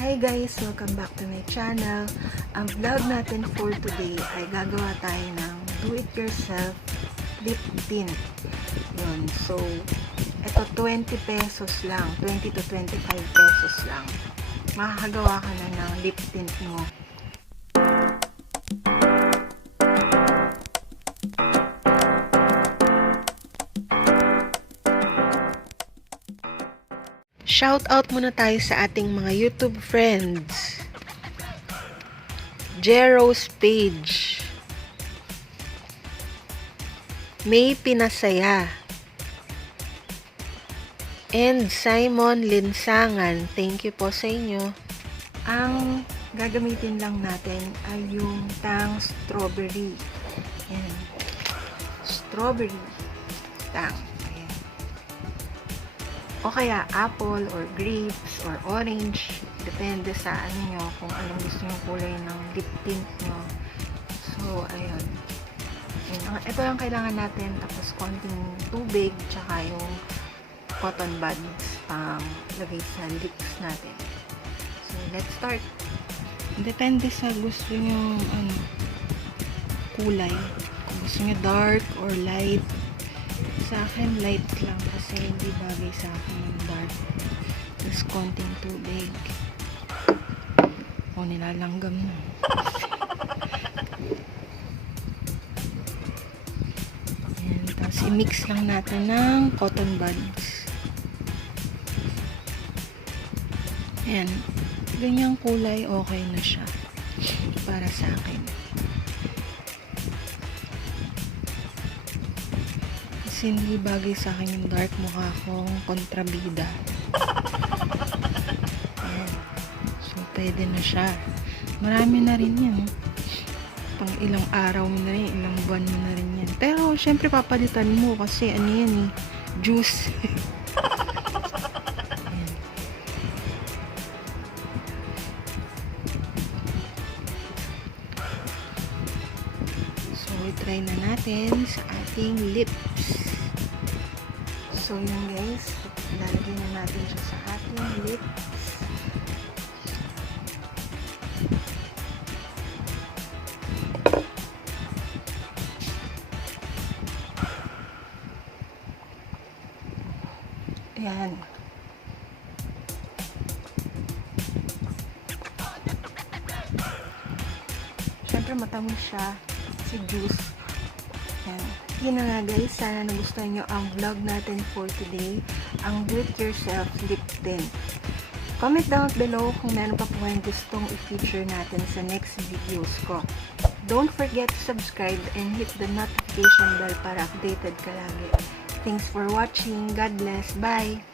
Hi guys! Welcome back to my channel. Ang vlog natin for today ay gagawa tayo ng do-it-yourself lip tint. Yun. So, ito 20 pesos lang. 20 to 25 pesos lang. Makakagawa ka na ng lip tint mo. Shoutout muna tayo sa ating mga YouTube friends. Jero's Page, May Pinasaya, and Simon Linsangan. Thank you po sa inyo. Ang gagamitin lang natin ay yung Tang Strawberry. Ayan. Strawberry Tang. O kaya apple or grapes or orange, depende sa ano nyo, kung anong gusto yung kulay ng lip tint nyo. So ayun, ito lang kailangan natin, tapos konting tubig tsaka yung cotton buds pang lagay sa lips natin. So let's start. Depende sa gusto nyo kulay, kung gusto nyo dark or light. Sa akin, light lang kasi hindi bagay sa akin yung dark. Tapos konting tubig. O, nilalanggam na. Ayan, tapos i-mix lang natin ng cotton buds. Ayan, ganyang kulay, okay na siya. Para sa akin. Kasi hindi bagay sa akin yung dark, mukha akong kontrabida. Ayan. So, pwede na siya. Marami na rin yan. Pang ilang araw mo na rin, ilang buwan mo na rin yan. Pero, syempre, papalitan mo kasi ano yan juice. Ayan. So, i-try na natin sa ating lips. So yun guys, lalagyan na natin siya sa ating lips. Ayan. Siyempre matamis siya kasi juice. Ayan. Yun na nga guys, sana nagustuhan nyo ang vlog natin for today, ang do-it-yourself lip tint. Comment down below kung meron pa po kayong gustong i-feature natin sa next videos ko. Don't forget to subscribe and hit the notification bell para updated ka lagi. Thanks for watching. God bless. Bye!